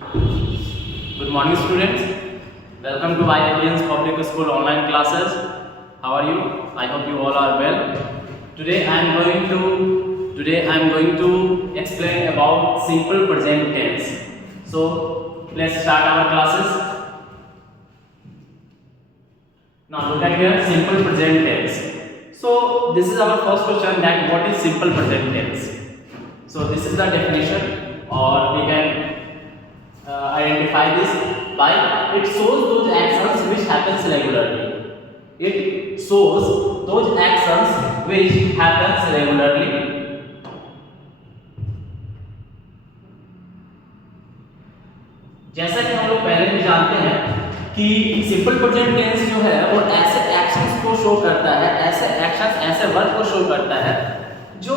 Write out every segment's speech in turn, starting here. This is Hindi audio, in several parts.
Good morning, students. Welcome to IITN's Public School online classes. How are you? I hope you all are well. Today I am going to explain about simple present tense. So let's start our classes. Now look at here, simple present tense. So this is our first question, that what is simple present tense? So this is the definition, or we can identify this by it shows those actions which happens regularly. It shows those actions which happens regularly. जैसा कि हम लोग पहले भी जानते हैं कि सिंपल प्रेजेंट टेंस जो है वो ऐसे एक्शंस को शो करता है, ऐसे एक्शंस, ऐसे वर्ब को शो करता है जो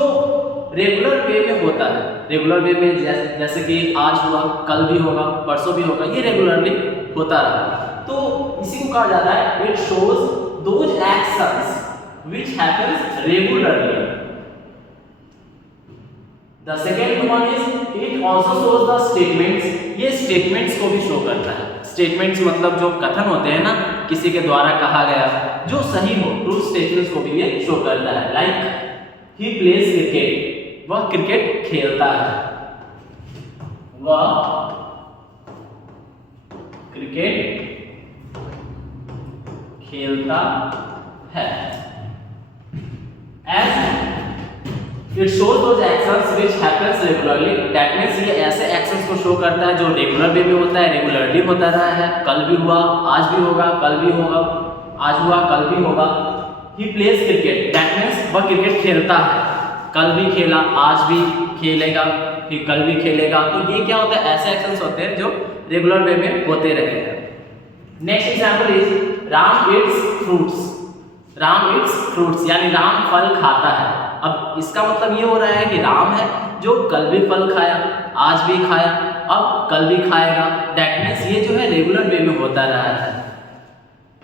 रेगुलर वे में होता है। रेगुलर वे में जैसे कि आज हुआ, कल भी होगा, परसों भी होगा, ये रेगुलरली होता रहा, तो इसी को कहा जाता है it shows those actions which happens regularly. The second one is it also shows the statements. ये स्टेटमेंट्स को भी शो करता है। स्टेटमेंट्स मतलब जो कथन होते हैं ना, किसी के द्वारा कहा गया जो सही हो, ट्रू स्टेटमेंट्स को भी ये शो करता है। लाइक ही प्लेज क्रिकेट, वह क्रिकेट खेलता है, वह क्रिकेट खेलता है। As it shows those actions which happens regularly, that means ये ऐसे एक्शंस को शो करता है जो रेगुलर वे में होता है, रेगुलरली होता रहा है, कल भी हुआ, आज भी होगा, कल भी होगा, आज हुआ, कल भी होगा। ही प्लेज क्रिकेट, दैट मींस वह क्रिकेट खेलता है, कल भी खेला, आज भी खेलेगा, फिर कल भी खेलेगा। तो ये क्या होता है, ऐसे एक्शंस होते हैं जो रेगुलर वे में होते रहे हैं। Next example is Ram Yeats fruits. Ram Yeats fruits यानी राम फल खाता है। अब इसका मतलब ये हो रहा है कि राम है जो कल भी फल खाया, आज भी खाया, अब कल भी खाएगा। दैट मींस ये जो है रेगुलर वे में होता रहा है।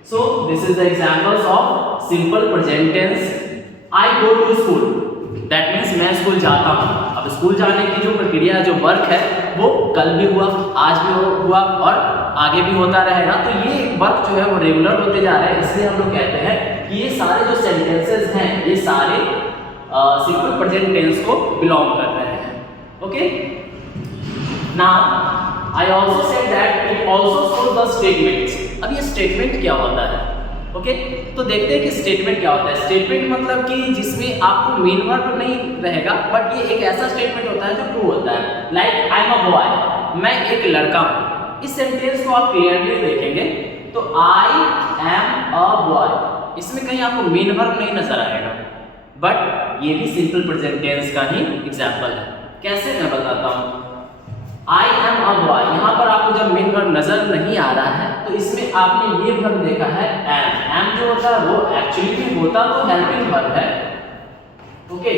So this is the examples of simple present tense. I go to school, that means मैं स्कूल जाता हूँ। अब स्कूल जाने की जो प्रक्रिया, जो वर्क है, वो कल भी हुआ, आज भी हुआ और आगे भी होता रहेगा। तो ये वर्क जो है वो रेगुलर होते जा रहे हैं। इसलिए हम लोग कहते हैं कि ये सारे जो सेंटेंसेस हैं, ये सारे सिंपल प्रेजेंट टेंस को बिलोंग कर रहे हैं। Okay, now I also said that it also shows the statements. अब ये स्टेटमेंट क्या होता है? ओके, तो देखते हैं कि स्टेटमेंट क्या होता है। स्टेटमेंट मतलब कि जिसमें आपको मेन वर्ब नहीं रहेगा, बट ये एक ऐसा स्टेटमेंट होता है जो ट्रू होता है। Like I am a boy, मैं एक लड़का हूँ। इस सेंटेंस को आप क्लियरली देखेंगे तो आई एम अ बॉय, इसमें कहीं आपको मेन वर्ब नहीं नजर आएगा, बट ये भी सिंपल प्रेजेंट टेंस का ही एग्जाम्पल है। कैसे, मैं बताता हूँ। आई एम अ बॉय, यहाँ पर आपको जब मेन वर्ब नजर नहीं आ रहा है तो इसमें आपने ये वर्ब देखा है एम। एम जो होता है वो एक्चुअली में होता तो हेल्पिंग वर्ब है, okay,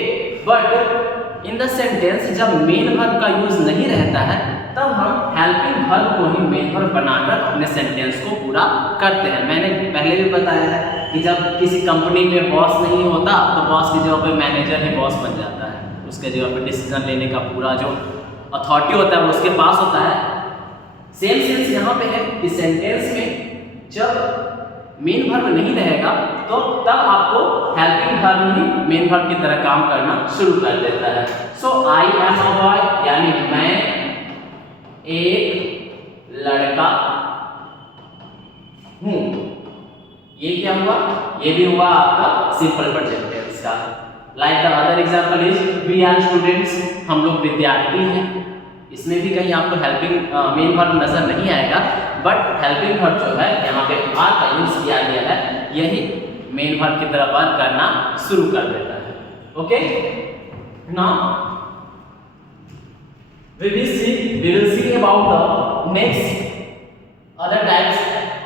but in the sentence जब मेन वर्ब का यूज नहीं रहता है तब हम हेल्पिंग वर्ब को ही मेन वर्ब बनाकर अपने सेंटेंस को पूरा करते हैं। मैंने पहले भी बताया है कि जब किसी कंपनी में बॉस नहीं होता तो बॉस की जगह पे मैनेजर ही बॉस बन जाता है। उसके जगह पे डिसीजन लेने का पूरा जो अथॉरिटी होता है वो उसके पास होता है। सेम सेंस यहाँ पे है कि सेंटेंस में जब मेन वर्ब नहीं रहेगा तो तब आपको हेल्पिंग वर्ब ही मेन वर्ब की तरह काम करना शुरू कर देता है। सो आई एम अ बॉय यानी मैं एक लड़का हूँ। ये क्या हुआ? ये भी हुआ आपका सिंपल प्रेजेंट टेंस का। Like the other example is we are students, हम लोग विद्यार्थी हैं। इसमें भी कहीं आपको हेल्पिंग मेन वर्ब नजर नहीं आएगा, बट हेल्पिंग वर्ब जो है यहाँ पे आर का यूज किया गया है, यही मेन वर्ब की तरह वर्क करना शुरू कर देता है। Okay, now we will see about the next other types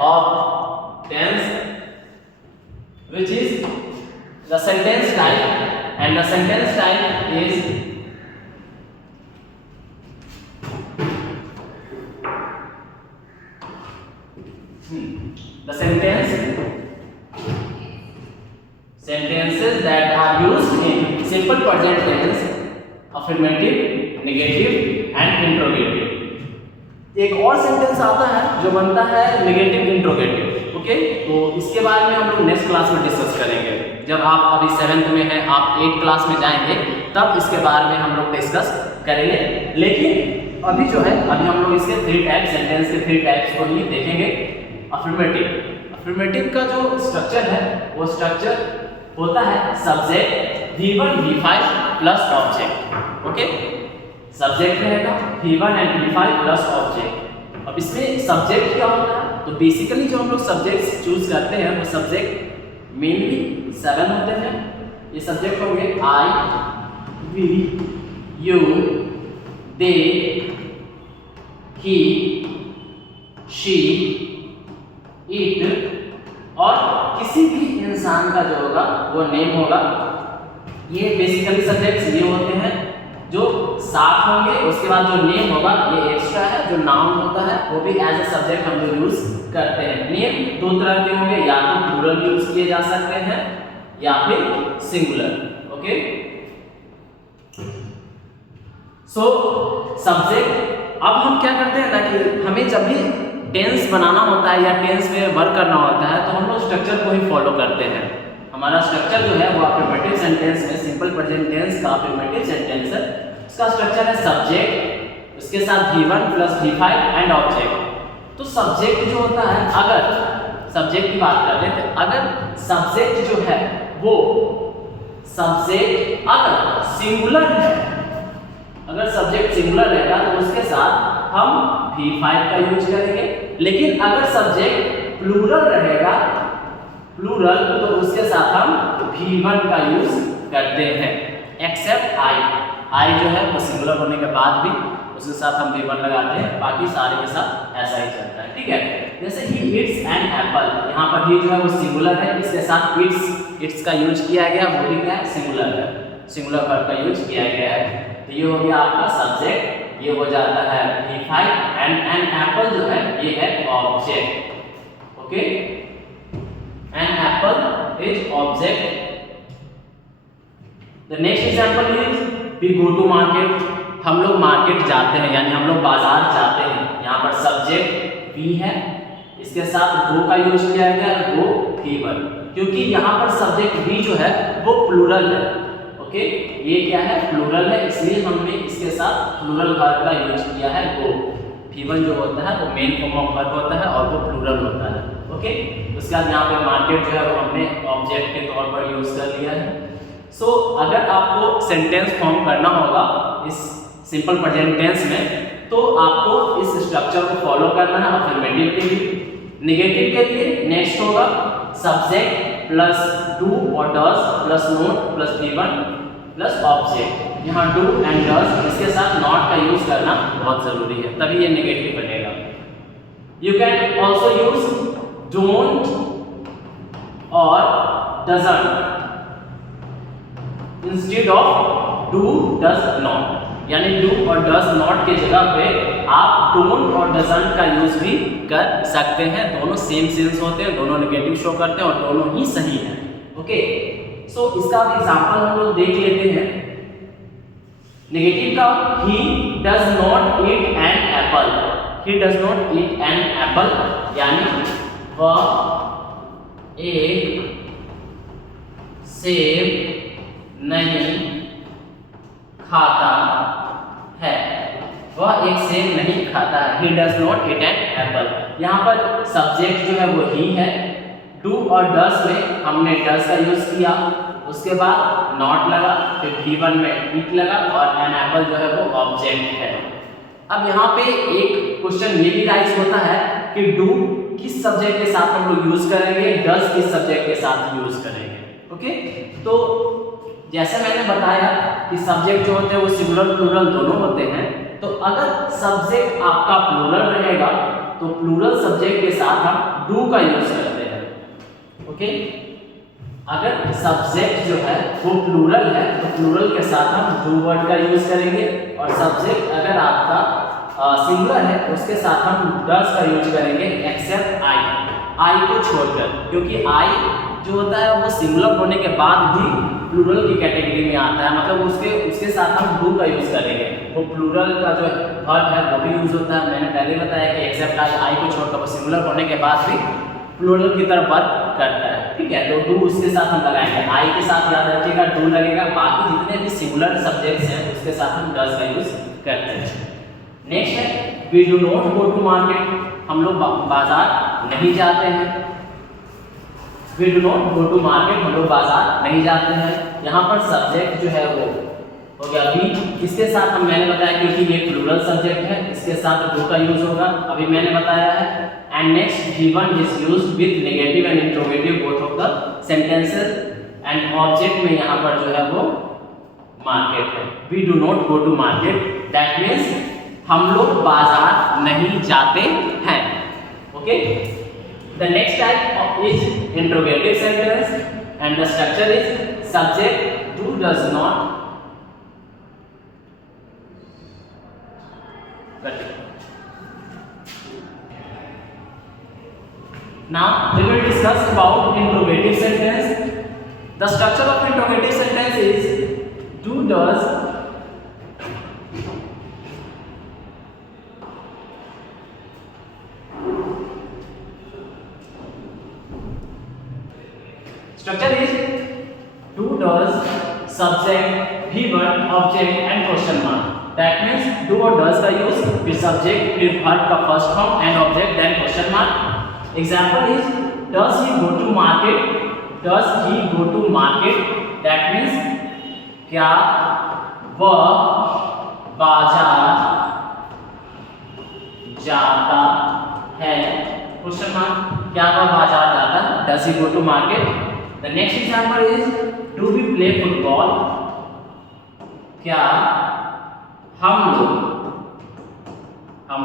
of tense, which is the sentence type, and the sentence type is the sentences that are used in simple present tense, affirmative, negative and interrogative. एक और सेंटेंस आता है जो बनता है नेगेटिव इंट्रोगेटिव। ओके, तो इसके बारे में हम लोग नेक्स्ट क्लास में डिस्कस करेंगे। जब आप अभी 7th में हैं, आप 8th क्लास में जाएंगे, तब इसके बारे में हम लोग डिस्कस करेंगे। लेकिन अभी जो है, अभी हम लोग इसके 3 टाइप, सेंटेंस के 3 टाइप्स को ही देखेंगे। अफर्मेटिव का जो स्ट्रक्चर है वो स्ट्रक्चर होता है subject V1 V5 plus object. Okay, subject रहेगा V1 and V5 plus object. अब इसमें सब्जेक्ट क्या होता है, तो बेसिकली जो हम लोग सब्जेक्ट चूज करते हैं वो सब्जेक्ट मेनली 7 होते हैं। ये सब्जेक्ट होंगे I, we, you, they, he, she, it, और किसी भी इंसान का जो होगा वो नेम होगा। ये बेसिकली सब्जेक्ट्स ये होते हैं जो साथ होंगे। उसके बाद जो नेम होगा ये एक्स्ट्रा है, जो नाउन होता है वो भी एज ए सब्जेक्ट हम लोग यूज करते हैं। नेम 2 तरह के होंगे, या तो प्लूरल यूज किए जा सकते हैं या फिर सिंगुलर। ओके, सो सब्जेक्ट, अब हम क्या करते हैं ना कि हमें जब भी टेंस बनाना होता है या टेंस में वर्क करना होता है तो हम लोग स्ट्रक्चर को ही फॉलो करते हैं। हमारा स्ट्रक्चर जो है वो अफर्मेटिव सेंटेंस में, सिंपल प्रेजेंट टेंस का अफर्मेटिव सेंटेंस है, उसका स्ट्रक्चर है सब्जेक्ट, उसके साथ V1 plus V5 and object. तो सब्जेक्ट जो होता है, अगर सब्जेक्ट की बात कर रहे थे, अगर सब्जेक्ट जो है वो सब्जेक्ट अगर सिंगुलर है, अगर सब्जेक्ट सिंगुलर रहेगा तो उसके साथ हम V5 का यूज करेंगे। लेकिन अगर सब्जेक्ट प्लूरल रहेगा, प्लूरल, तो उसके साथ हम V1 का यूज करते हैं, एक्सेप्ट I जो है वो सिंगुलर होने के बाद भी उसके साथ हम V1 लगाते हैं, बाकी सारे के साथ ऐसा ही चलता है। ठीक है, जैसे ही इट्स एन एप्पल, यहाँ पर ही जो है वो सिंगुलर है, इसके साथ इट्स का यूज किया गया, वो भी क्या है, सिंगुलर है, सिंगुलर वर्ब का यूज किया गया है। तो ये हो गया आपका सब्जेक्ट, ये हो जाता है V5 एंड एन एप्पल जो है ये है object. Okay, an apple is object. The next example is we go to market, हम लोग मार्केट जाते हैं, यानी हम लोग बाजार जाते हैं। यहाँ पर सब्जेक्ट V है, इसके साथ गो का यूज किया गया, गो V1, क्योंकि यहाँ पर सब्जेक्ट V जो है वो प्लूरल है। ओके, ये क्या है, प्लूरल है, इसलिए हमने इसके साथ प्लूरल वर्ब का यूज किया है, गो। V1 जो होता है वो मेन फॉर्म ऑफ वर्ब होता है और वो प्लूरल होता है। ओके, उसके बाद यहाँ पे मार्केट जो है वो हमने ऑब्जेक्ट के तौर पर यूज कर लिया है। सो अगर आपको सेंटेंस फॉर्म करना होगा इस सिंपल प्रेजेंट टेंस में, तो आपको इस स्ट्रक्चर को फॉलो करना है। अफर्मेटिव के लिए, नेगेटिव के लिए नेक्स्ट होगा सब्जेक्ट प्लस डू और does plus note plus V1 plus object. यहाँ डू एंड डज, इसके साथ नॉट का यूज करना बहुत जरूरी है, तभी ये नेगेटिव बनेगा। You can also use don't or doesn't instead of do does not, यानी डू और डज नॉट के जगह पे आप डोंट और डजंट का यूज भी कर सकते हैं। दोनों सेम सेंस होते हैं, दोनों नेगेटिव शो करते हैं और दोनों ही सही हैं। ओके, सो इसका एग्जांपल हम लोग देख लेते हैं। नेगेटिव का, he does not eat an apple, he does not eat an apple, यानी वह एक सेब नहीं खाता है, वह एक सेब नहीं खाता है। He does not eat an apple। यहाँ पर सब्जेक्ट जो है वो ही है, डू और डस में हमने डस का यूज किया, उसके बाद नॉट लगा, फिर V1 में ईट लगा और एन एप्पल जो है वो ऑब्जेक्ट है। अब यहाँ पे एक क्वेश्चन ये भी राइज होता है कि डू किस सब्जेक्ट के साथ हम लोग यूज करेंगे, डस किस सब्जेक्ट के साथ यूज करेंगे। ओके, तो जैसे मैंने बताया कि सब्जेक्ट जो होते हैं वो सिंगुलर प्लूरल दोनों होते हैं। तो अगर सब्जेक्ट आपका प्लूरल रहेगा तो प्लूरल सब्जेक्ट के साथ हम डू का यूज करते हैं। ओके, अगर सब्जेक्ट जो है वो प्लूरल है तो प्लूरल के साथ हम डू वर्ड का यूज करेंगे, और सब्जेक्ट अगर आपका सिंगुलर है उसके साथ हम डज का यूज करेंगे, एक्सेप्ट आई को छोड़कर, क्योंकि आई जो होता है वो सिंगुलर होने के बाद भी प्लूरल की कैटेगरी में आता है, मतलब उसके साथ हम डू का यूज करेंगे। वो प्लूरल का जो वर्ब है वो भी यूज होता है। मैंने पहले बताया कि एक्सेप्ट आई को छोड़कर वो सिंगुलर होने के बाद भी प्लूरल की तरफ वर्क करता है, ठीक है। तो डू उसके साथ हम लगाएंगे, आई के साथ याद रखिएगा डू लगेगा, बाकी जितने भी सिंगुलर सब्जेक्ट्स हैं उसके साथ हम डज का यूज करते हैं। नेक्स्ट है we do not go to market, हम लोग बाजार नहीं जाते हैं। We do not go to market, हम लोग बाजार नहीं जाते हैं। यहाँ पर सब्जेक्ट जो है वो हो गया वी, इसके साथ हम मैंने बताया क्योंकि ये प्लूरल सब्जेक्ट है इसके साथ डू का यूज होगा, अभी मैंने बताया है। And next given is used with negative and interrogative both of the sentences, and object में यहाँ पर जो है वो मार्केट है। We do not go to market, that means हम लोग बाजार नहीं जाते हैं, okay. The next type is interrogative sentence and the structure is subject do does not, now we will discuss about interrogative sentence. The structure of interrogative sentence is do does structure is do does subject verb object and question mark. That means do or does का use फिर subject फिर verb का first form and object then question mark. Example is does he go to market, does he go to market, that means क्या वह बाजार जाता है, क्वेश्चन मार्क, क्या वह बाजार जाता है, does he go to market. The next example is do we play football, क्या हम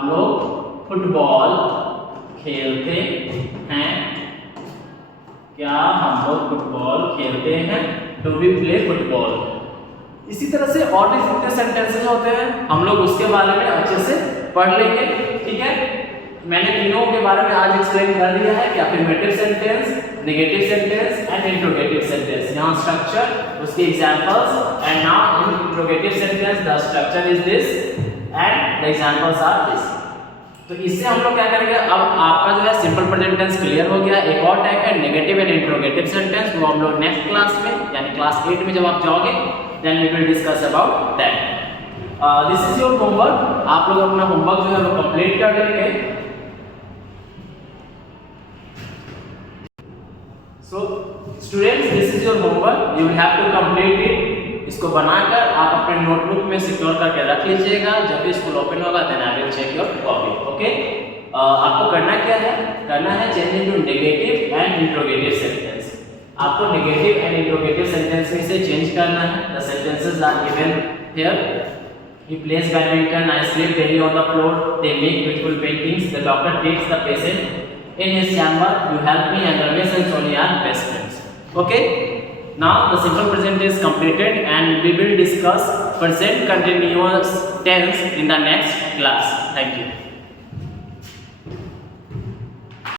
लोग फुटबॉल खेलते हैं, क्या हम लोग फुटबॉल खेलते हैं, डू वी प्ले फुटबॉल। इसी तरह से और भी जितने सेंटेंसेस होते हैं हम लोग उसके बारे में अच्छे से पढ़ लेंगे, ठीक है। मैंने तीनों के बारे में आज एक्सप्लेन कर दिया है कि affirmative sentence, negative sentence and interrogative sentence, यहाँ स्ट्रक्चर उसके examples, and now in interrogative sentence the structure is this and the examples are this. तो इससे हम लोग क्या करेंगे, अब आपका जो है सिंपल प्रेजेंट टेंस क्लियर हो गया। एक और टाइप है नेगेटिव एंड इंट्रोगेटिव सेंटेंस, वो हम लोग नेक्स्ट क्लास में यानी क्लास 8 में जब आप जाओगे then we will discuss about that. This is your homework, आप लोग अपना होमवर्क जो है वो कंप्लीट कर लेंगे। So students this is your homework, you will have to complete it. इसको बनाकर आप अपने नोटबुक में सिक्योर करके रख लीजिएगा, जब भी स्कूल ओपन होगा then I will check your copy, okay. आपको करना क्या है, करना है change into negative and interrogative sentence. आपको नेगेटिव एंड इंट्रोगेटिव सेंटेंस में से चेंज करना है। The sentences are given here, he plays badminton, I sleep daily on the floor, they make beautiful paintings, the doctor treats the patient in his chamber, you help me, and Ramesh and Sonia are best friends, okay. Now the simple present is completed and we will discuss present continuous tense in the next class. Thank you.